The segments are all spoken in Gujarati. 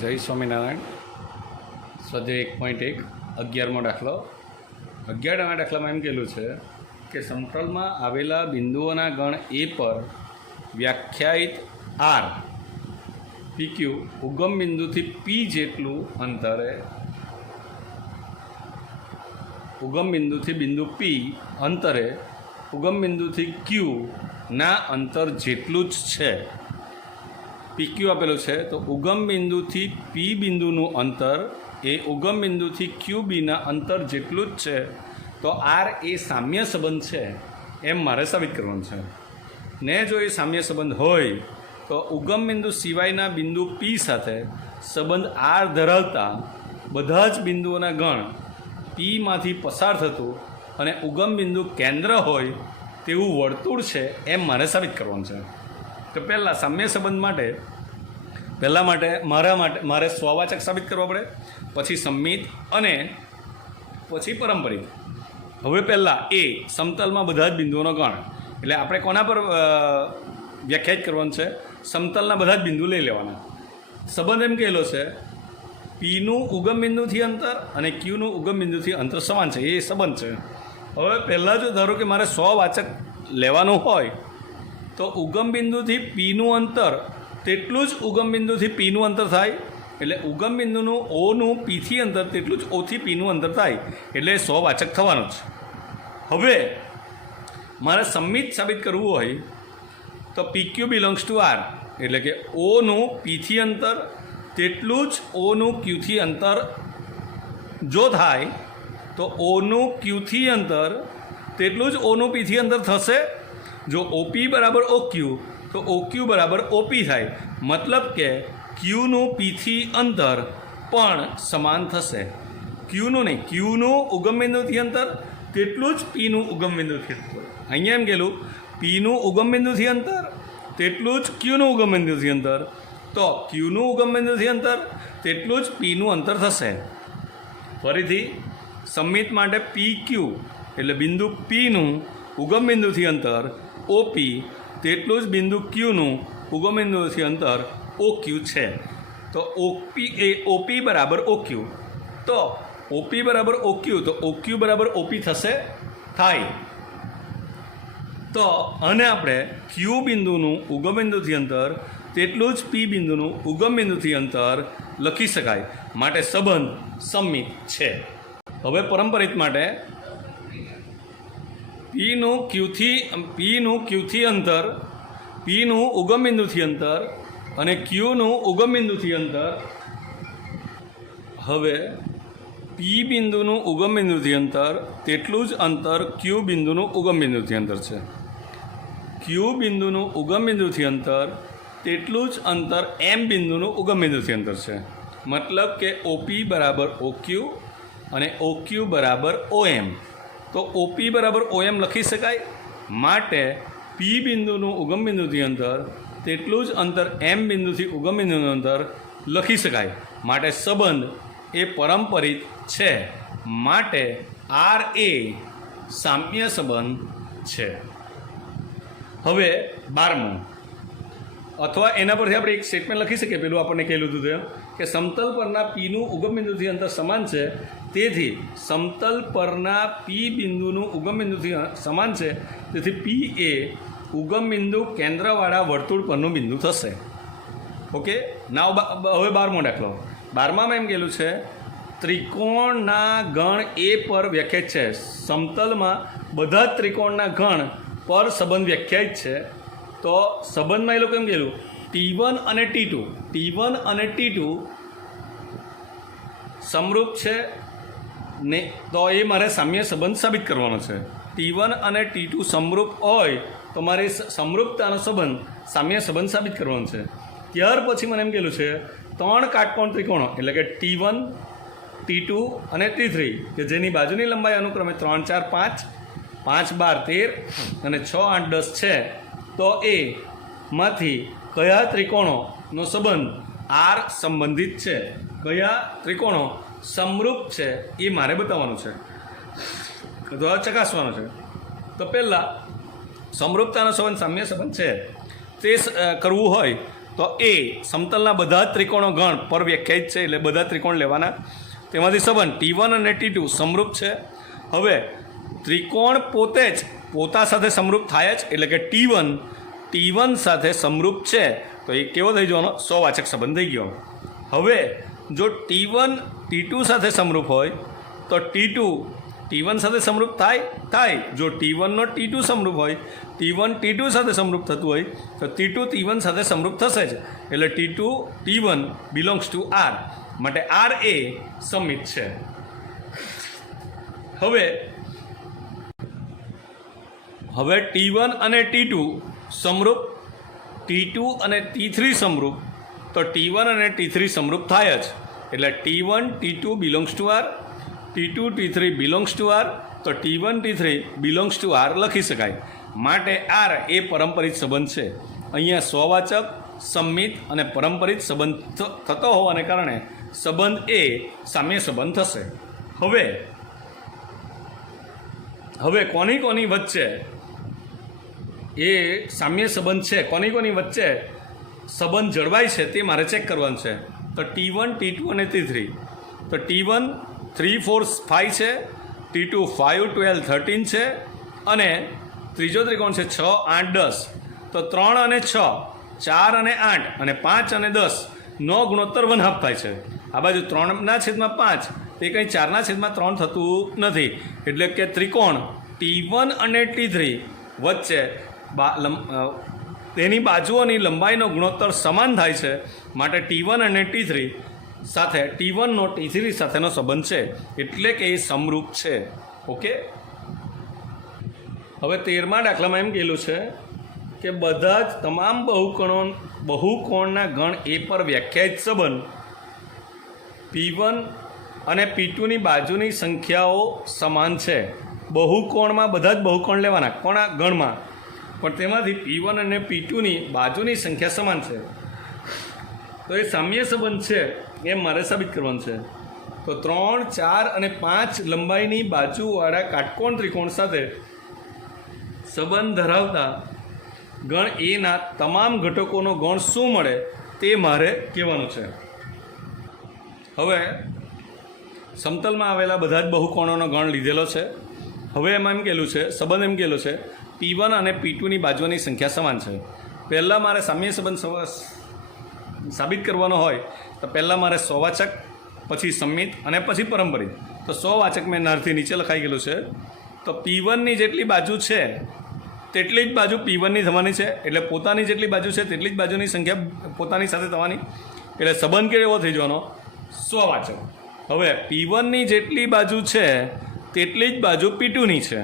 જય સ્વામિનારાયણ. સ્વાધ્યાય 1.1 11મો દાખલો. 11મા દાખલામાં એમ કહેલું છે કે સમતલમાં આવેલા બિંદુઓના ગણ એ પર વ્યાખ્યાયિત આર પીક્યુ ઉગમ બિંદુથી પી જેટલું અંતરે ઉગમ બિંદુથી બિંદુ પી અંતરે ઉગમ બિંદુથી ક્યુ ના અંતર જેટલું જ છે. પીક્યુ આપેલું છે તો ઉગમ બિંદુથી પી બિંદુનું અંતર એ ઉગમ બિંદુથી ક્યુ બીના અંતર જેટલું જ છે. તો આર એ સામ્ય સંબંધ છે એમ મારે સાબિત કરવાનું છે. ને જો એ સામ્ય સંબંધ હોય તો ઉગમ બિંદુ સિવાયના બિંદુ પી સાથે સંબંધ આર ધરાવતા બધા જ બિંદુઓના ગણ પીમાંથી પસાર થતું અને ઉગમ બિંદુ કેન્દ્ર હોય તેવું વર્તુળ છે એમ મારે સાબિત કરવાનું છે. તો પહેલાં સામ્ય સંબંધ માટે મારે સ્વવાચક સાબિત કરવા પડે, પછી સંમિત અને પછી પરંપરિત. હવે પહેલાં એ સમતલમાં બધા જ બિંદુઓનો ગણ, એટલે આપણે કોના પર વ્યાખ્યાયિત કરવાનું છે? સમતલના બધા જ બિંદુ લઈ લેવાના. સંબંધ એમ કહેલો છે પીનું ઉગમ બિંદુથી અંતર અને ક્યુનું ઉગમ બિંદુથી અંતર સમાન છે, એ સંબંધ છે. હવે પહેલાં જો ધારો કે મારે સ્વવાચક લેવાનું હોય તો ઉગમ બિંદુથી પીનું અંતર તેટલું જ ઉગમ બિંદુથી પીનું અંતર થાય, એટલે ઉગમ બિંદુનું ઓનું પીથી અંતર તેટલું જ ઓથી પીનું અંતર થાય, એટલે સ્વવાચક થવાનું જ. હવે મારે સંમિત સાબિત કરવું હોય તો પી ક્યુ બિલોંગ્સ ટુ આર, એટલે કે ઓનું પીથી અંતર તેટલું જ ઓનું ક્યુથી અંતર જો થાય તો ઓનું ક્યુથી અંતર તેટલું જ ઓનું પીથી અંતર થશે. જો ઓપી બરાબર ઓક્યુ તો ઓક્યુ બરાબર ઓપી થાય, મતલબ કે ક્યુનું પીથી અંતર પણ સમાન થશે. ક્યુનું નહીં, ક્યુનું ઉગમ બિંદુથી અંતર તેટલું જ પીનું ઉગમ બિંદુથી અંતર. અહીંયા એમ કહેલું પીનું ઉગમ બિંદુથી અંતર તેટલું જ ક્યુનું ઉગમ બિંદુથી અંતર, તો ક્યુનું ઉગમ બિંદુથી અંતર તેટલું જ પીનું અંતર થશે. ફરીથી સંમિત માટે પી ક્યુ એટલે બિંદુ પીનું ઉગમ બિંદુથી અંતર ઓપી તેટલું જ બિંદુ ક્યુનું ઉગમ બિંદુથી અંતર ઓક્યુ છે. તો ઓપી બરાબર ઓક્યુ, તો ઓપી બરાબર ઓક્યુ, તો ઓક્યુ બરાબર ઓપી થશે, થાય. તો અને આપણે ક્યુ બિંદુનું ઉગમ બિંદુથી અંતર તેટલું જ પી બિંદુનું ઉગમ બિંદુથી અંતર લખી શકાય, માટે સંબંધ સંમિત છે. હવે પરંપરિત માટે પીનું ક્યુથી અંતર, પીનું ઉગમ બિંદુથી અંતર અને ક્યુનું ઉગમ બિંદુથી અંતર. હવે પી બિંદુનું ઉગમ બિંદુથી અંતર તેટલું જ અંતર ક્યુ બિંદુનું ઉગમ બિંદુથી અંતર છે. ક્યુ બિંદુનું ઉગમ બિંદુથી અંતર તેટલું જ અંતર એમ બિંદુનું ઉગમ બિંદુથી અંતર છે. મતલબ કે ઓપી બરાબર ઓક્યુ અને ઓક્યુ બરાબર ઓએમ. તો ઓપી બરાબર ઓએમ લખી શકાય, માટે પી બિંદુનું ઉગમ બિંદુથી અંતર તેટલું જ અંતર એમ બિંદુથી ઉગમ બિંદુનું અંતર લખી શકાય, માટે સંબંધ એ પરંપરિત છે, માટે આર એ સામ્ય સંબંધ છે. હવે 12મું, અથવા એના પરથી આપણે એક સ્ટેટમેન્ટ લખી શકીએ. પેલું આપણને કહેલું હતું તેમ કે સમતલ પરના પીનું ઉગમ બિંદુથી અંતર સમાન છે, તેથી સમતલ પરના પી બિંદુનું ઉગમ બિંદુથી સમાન છે, તેથી પી એ ઉગમ બિંદુ કેન્દ્રવાળા વર્તુળ પરનું બિંદુ થશે. ઓકે. નાવ હવે 12મો દાખલો. 12મામાં એમ કહેલું છે ત્રિકોણના ગણ એ પર વ્યાખ્યાયિત છે. સમતલમાં બધા જ ત્રિકોણના ગણ પર સંબંધ વ્યાખ્યાયિત છે. તો સંબંધમાં એ લોકો એમ કહેલું T1 અને T2 સમરૂપ છે ને, તો એ મારે સામ્ય સંબંધ સાબિત કરવાનો છે. T1 અને T2 સમરૂપ હોય તો મારે સમરૂપતાનો સંબંધ સામ્ય સંબંધ સાબિત કરવાનો છે. ત્યાર પછી મને એમ કહેલું છે 3 કાટકોણ ત્રિકોણો, એટલે કે T1, T2 અને T3 કે જેની બાજુની લંબાઈ અનુક્રમે 3, 4, 5, 5, 12, 13 અને 6, 8, 10 છે. તો એમાંથી કયા ત્રિકોણોનો સંબંધ આર સંબંધિત છે, કયા ત્રિકોણો સમરૂપ છે, એ મારે બતાવવાનું છે, ચકાસવાનું છે. તો પહેલાં સમરૂપતાનો સંબંધ સામ્ય સંબંધ છે તે કરવું હોય તો એ સમતલના બધા જ ત્રિકોણો ગણ પર વ્યાખ્યાયિત છે, એટલે બધા ત્રિકોણ લેવાના. તેમાંથી સંબંધ T1 અને T2 સમરૂપ છે. હવે ત્રિકોણ પોતે જ પોતા સાથે સમરૂપ થાય જ, એટલે કે T1 સાથે સમરૂપ છે તો એ કેવો થઈ જવાનો? સ્વવાચક સંબંધ થઈ ગયો. હવે જો T1 T2 સાથે સમરૂપ હોય તો T2 T1 સાથે સમરૂપ થાય. જો T1 નો T2 સમરૂપ હોય, T1 T2 સાથે સમરૂપ થતું હોય તો T2 T1 સાથે સમરૂપ થશે જ, એટલે T2 T1 belongs to R. માટે R એ સમિત છે. હવે T1 અને T2 સમરૂપ, T2 અને T3 સમરૂપ, તો T1 અને T3 સમરૂપ થાય જ, એટલે T1 T2 belongs to R, T2 T3 belongs to R, તો T1 T3 belongs to R લખી શકાય. માટે R એ પરંપરિત સંબંધ છે. અહીંયા સ્વવાચક, સંમિત અને પરંપરિત સંબંધ થતો હોવાને કારણે સંબંધ એ સામ્ય સંબંધ થશે. હવે કોની વચ્ચે એ સામ્ય સંબંધ છે, કોની વચ્ચે સંબંધ જળવાય છે તે મારે ચેક કરવાનું છે. તો T1 T2 અને T3, તો T1 3 4 5 છે, T2 5 12 13 છે, અને ત્રીજો ત્રિકોણ છે 6 8 10. તો 3 અને 6, 4 અને 8 અને 5 અને 10 નો ગુણોત્તર 1/2 થાય છે. આ બાજુ 3/5 તે કંઈ 4/3 થતું નથી, એટલે કે ત્રિકોણ T1 અને T3 વચ્ચે તેની બાજુઓની લંબાઈનો ગુણોત્તર સમાન થાય છે. માટે T1 અને T3 સાથે T1 નો T3 સાથેનો સંબંધ છે, એટલે કે એ સમરૂપ છે. ઓકે. હવે 13મા દાખલામાં એમ કહેલું છે કે બધા જ તમામ બહુકોણના ગણ એ પર વ્યાખ્યાયિત સંબંધ P1 અને P2ની બાજુની સંખ્યાઓ સમાન છે. બહુકોણમાં બધા જ બહુકોણ લેવાના કોના ગણમાં, પણ તેમાંથી P1 અને P2ની બાજુની સંખ્યા સમાન છે. તો એ સામ્ય સંબંધ છે એમ મારે સાબિત કરવાનું છે. તો 3 4 અને 5 લંબાઈની બાજુવાળા કાટકોણ ત્રિકોણ સાથે સંબંધ ધરાવતા ગણ એના તમામ ઘટકોનો ગણ શું મળે તે મારે કહેવાનું છે. હવે સમતલમાં આવેલા બધા જ બહુકોણોનો ગણ લીધેલો છે. હવે એમાં એમ કહેલું છે, સંબંધ એમ કહેલો છે P1 અને P2ની બાજુની સંખ્યા સમાન છે. પહેલાં મારે સામ્ય સંબંધ સાબિત કરવાનો હોય તો પહેલાં મારે સ્વવાચક, પછી સંમિત અને પછી પરંપરિત. તો સ્વવાચક મેં નારથી નીચે લખાઈ ગયેલું છે. તો P1ની જેટલી બાજુ છે તેટલી જ બાજુ P1ની થવાની છે, એટલે પોતાની જેટલી બાજુ છે તેટલી જ બાજુની સંખ્યા પોતાની સાથે થવાની, એટલે સંબંધ કેવો થઈ જવાનો? સ્વવાચક. હવે P1ની જેટલી બાજુ છે તેટલી જ બાજુ P2ની છે.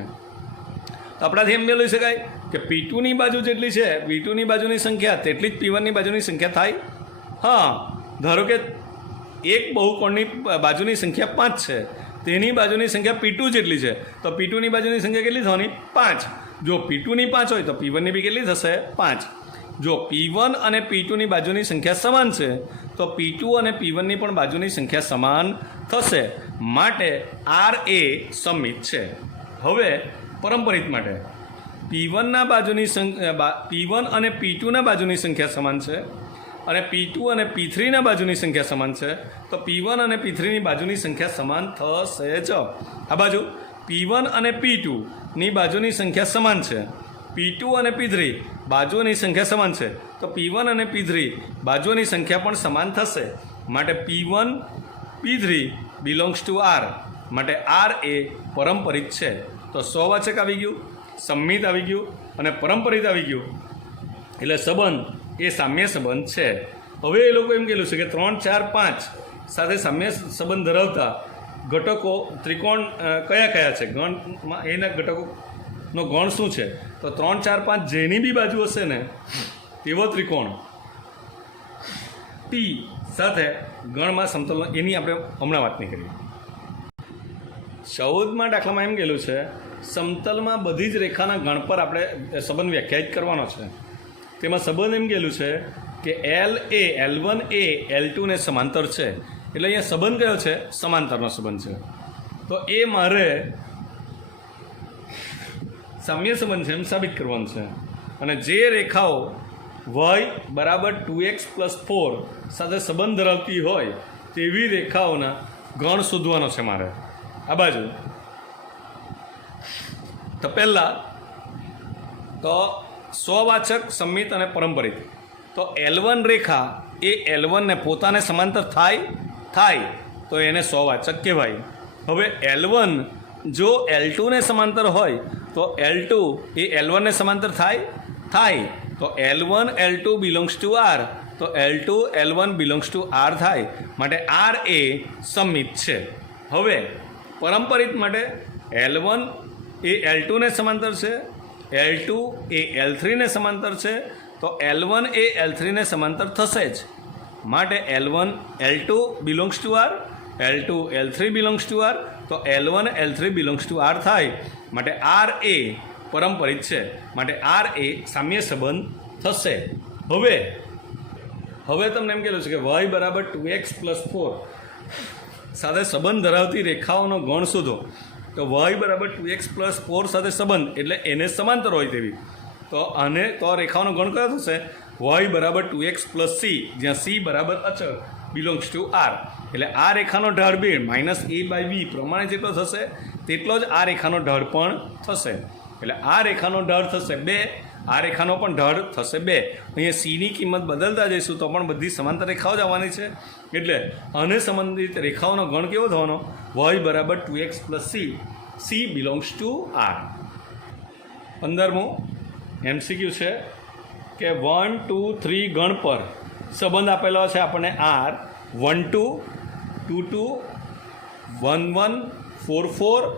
તો આપણાથી એમ બોલી શકાય કે P2ની બાજુ જેટલી છે, P2ની બાજુની સંખ્યા તેટલી જ P1ની બાજુની સંખ્યા થાય. હા, ધારો કે એક બહુકોણની બાજુની સંખ્યા 5 છે, તેની બાજુની સંખ્યા P2 જેટલી છે, તો P2ની બાજુની સંખ્યા કેટલી થવાની? 5. જો P2ની 5 હોય તો P1ની બી કેટલી થશે? 5. જો P1 અને P2ની બાજુની સંખ્યા સમાન છે તો P2 અને P1ની પણ બાજુની સંખ્યા સમાન થશે. માટે R એ સમમિત છે. હવે પરંપરિત માટે P1 અને P2ના બાજુની સંખ્યા સમાન છે, અને P2 અને P3ના બાજુની સંખ્યા સમાન છે, તો P1 અને P3ની બાજુની સંખ્યા સમાન થશે જ. આ બાજુ P1 અને P2ની બાજુની સંખ્યા સમાન છે, P2 અને P3 બાજુઓની સંખ્યા સમાન છે, તો P1 અને P3 બાજુઓની સંખ્યા પણ સમાન થશે. માટે P1 P3 belongs to R. માટે R એ પરંપરિત છે. તો સ્વવાચક આવી ગયું, સંમિત આવી ગયું અને પરંપરિત આવી ગયું, એટલે સંબંધ એ સામ્ય સંબંધ છે. હવે એ લોકો એમ કહેલું છે કે 3 4 5 સાથે સામ્ય સંબંધ ધરાવતા ઘટકો ત્રિકોણ કયા છે, ગણમાં એના ઘટકોનો ગણ શું છે? તો 3 4 5 જેની બી બાજુ હશે ને તેવો ત્રિકોણ T સાથે ગણમાં સમતલ, એની આપણે હમણાં વાત નહીં કરીએ. 14મા દાખલામાં એમ કહેલું છે સમતલમાં બધી જ રેખાના ગણ પર આપણે સંબંધ વ્યાખ્યાયિત કરવાનો છે. તેમાં સંબંધ એમ કહેલું છે કે L એ L1 એ L2 ને સમાંતર છે. એટલે અહીંયા સંબંધ કયો છે? સમાંતરનો સંબંધ છે. તો એ મારે સામ્ય સંબંધ છે એમ સાબિત કરવાનું છે. અને જે રેખાઓ વાય બરાબર 2x + 4 સાથે સંબંધ ધરાવતી હોય તેવી રેખાઓના ગણ શોધવાનો છે મારે. આ બાજુ તો પહેલાં તો સ્વવાચક, સંમિત અને પરંપરિત. તો L1 રેખા એ L1 ને પોતાને સમાંતર થાય તો એને સ્વવાચક કહેવાય. હવે L1 જો L2 ને સમાંતર હોય તો L2 એ L1 ને સમાંતર થાય તો L1 L2 belongs to R, તો L2 L1 belongs to R થાય. માટે R એ સંમિત છે. હવે પરંપરિત માટે L1 એ L2 ને સમાંતર છે, L2 એ L3 ને સમાંતર છે, તો L1 એ L3 ને સમાંતર થશે જ. માટે L1 L2 belongs to R, L2 L3 belongs to R, તો L1 L3 belongs to R થાય. માટે R એ પરંપરિત છે. માટે R એ સામ્ય સંબંધ થશે. હવે તમને એમ કહેલું છે કે y બરાબર 2x + 4 સાથે સંબંધ ધરાવતી રેખાઓનો ગણ શોધો. તો y બરાબર 2x + 4 સાથે સંબંધ એટલે એને સમાંતર હોય તેવી. તો આને તો રેખાઓનો ગણ કયો થશે? y બરાબર 2x + c, જ્યાં c બરાબર અચળ બિલોંગ્સ ટુ R. એટલે આ રેખાનો ઢાળ બી -a/b પ્રમાણે જેટલો થશે તેટલો જ આ રેખાનો ઢાળ પણ થશે. એટલે આ રેખાનો ઢાળ થશે 2, આ રેખાનો પણ ઢાળ થશે 2. અહીંયા સીની કિંમત બદલતા જઈશું તો પણ બધી સમાંતર રેખાઓ જ આવવાની છે. એટલે આને સંબંધિત રેખાઓનો ગણ કેવો થવાનો? y બરાબર 2x + c, c belongs to R. 15મું MCQ છે કે 1 2 3 ગણ પર સંબંધ આપેલો છે આપણને R 1 2 2 2 1 1 4 4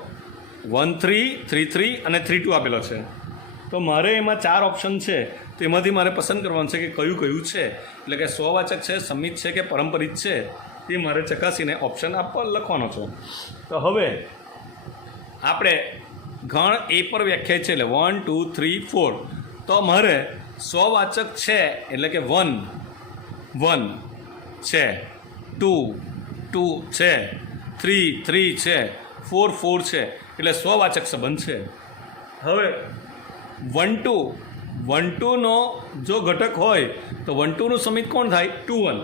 1 3 3 3 અને 3 2 આપેલો છે. તો મારે એમાં 4 ઓપ્શન છે, તેમાંથી મારે પસંદ કરવાનું છે કે કયું છે. એટલે કે સ્વવાચક છે, સંમિત છે કે પરંપરિત છે, તે મારે ચકાસીને ઓપ્શન આપવા લખવાનો છે. તો હવે આપણે ગણ A પર વ્યાખ્યાયિત છે એટલે 1 2 3 4. તો મારે સ્વવાચક છે એટલે કે 1 1 છે, 2 2 છે, 3 3 છે, 4 4 છે, એટલે સ્વવાચક સંબંધ છે. હવે 1 2 નો જો ઘટક હોય તો 1 2 નું સંમિત કોણ થાય? 2 1.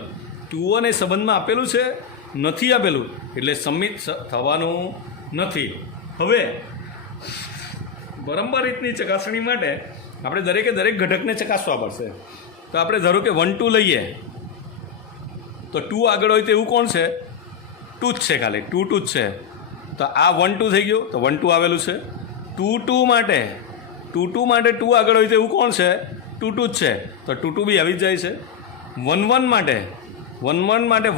2 1 એ સંબંધમાં આપેલું છે? નથી આપેલું, એટલે સંમિત થવાનું નથી. હવે પરંપરિતની ચકાસણી માટે આપણે દરેકે દરેક ઘટકને ચકાસવા પડશે. તો આપણે ધારો કે 1 2 લઈએ તો 2 આગળ હોય તો એવું કોણ છે? 2 જ છે, ખાલી 2 2 જ છે. તો આ 1 2 થઈ ગયું, તો 1 2 આવેલું છે. 2 2 માટે 2 આગળ હોય તો એવું કોણ છે? 2 2 જ છે, તો 2 2 બી આવી જ જાય છે. 1 1 માટે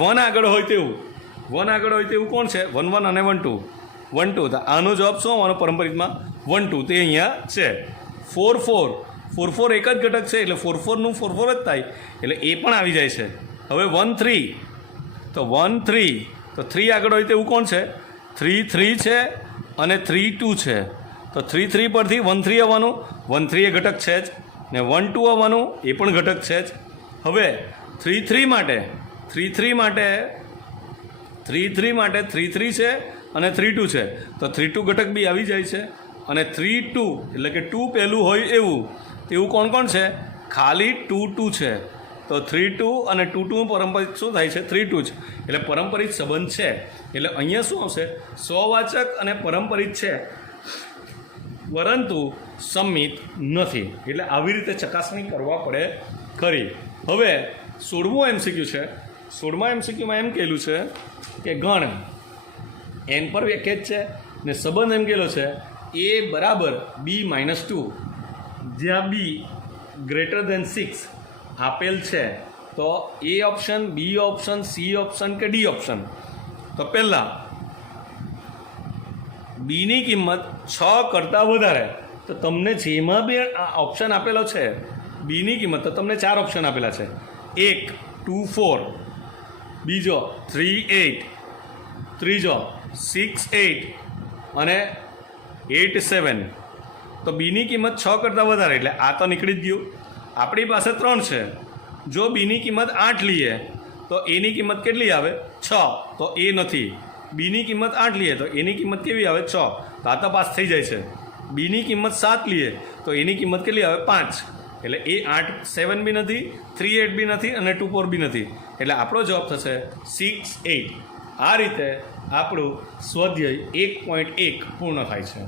1 આગળ હોય તેવું 1 આગળ હોય તેવું કોણ છે? 1 1 અને 1 2 1 2. તો આનો જવાબ શું આવવાનો પરંપરિતમાં? 1 2, તે અહીંયા છે. 4 4 એક જ ઘટક છે એટલે 4 4 નું 4 4 જ થાય, એટલે એ પણ આવી જાય છે. હવે 1 3, તો 1 3, તો 3 આગળ હોય તેવું કોણ છે? 3 3 છે અને 3 2 છે. તો 3 3 પરથી 1 3 આવવાનું, 1 3 એ ઘટક છે જ, ને 1 2 આવવાનું, એ પણ ઘટક છે જ. હવે 3 3 માટે 3 3 3 છે અને 3 2 છે, તો 3 2 ઘટક બી આવી જાય છે. અને 3 2 એટલે કે 2 પહેલું હોય એવું તેવું કોણ છે? ખાલી 2 2 છે. તો 3 2 અને 2 2 પરંપરિત શું થાય છે? 3 2 જ. એટલે પરંપરિત સંબંધ છે. એટલે અહીંયા શું આવશે? સ્વવાચક અને પરંપરિત છે પરંતુ સંમિત નથી. એટલે આવી રીતે ચકાસણી કરવા પડે ખરી. હવે 16મું MCQ છે. 16મા MCQમાં એમ કહેલું છે કે ગણ n પર વ્યાખ્યાયિત છે ને સંબંધ એમ કહેલો છે a બરાબર b - 2, જ્યાં b > 6 આપેલ છે. તો A option, B option, C option કે D ઓપ્શન? તો પહેલાં બીની કિંમત 6 કરતાં વધારે. તો તમને જેમાં બી ઓપ્શન આપેલો છે બીની કિંમત, તો તમને 4 ઓપ્શન આપેલા છે. 1 2 4, બીજો 3 8, ત્રીજો 6 8 અને 8 7. તો બીની કિંમત 6 કરતાં વધારે એટલે આ તો નીકળી જ ગયું. આપણી પાસે 3 છે. જો બીની કિંમત 8 લઈએ તો એની કિંમત કેટલી આવે? 6. તો એ નથી. બીની કિંમત 8 લઈએ તો એની કિંમત કેવી આવે? 6. તો આ તો પાસ થઈ જાય છે. બીની કિંમત 7 લઈએ તો એની કિંમત કેટલી આવે? 5. એટલે એ 8-7 બી નથી, 3-8 બી નથી અને 2-4 બી નથી. એટલે આપણો જવાબ થશે 6-8. આ રીતે આપણું સ્વાધ્યાય 1.1 પૂર્ણ થાય છે.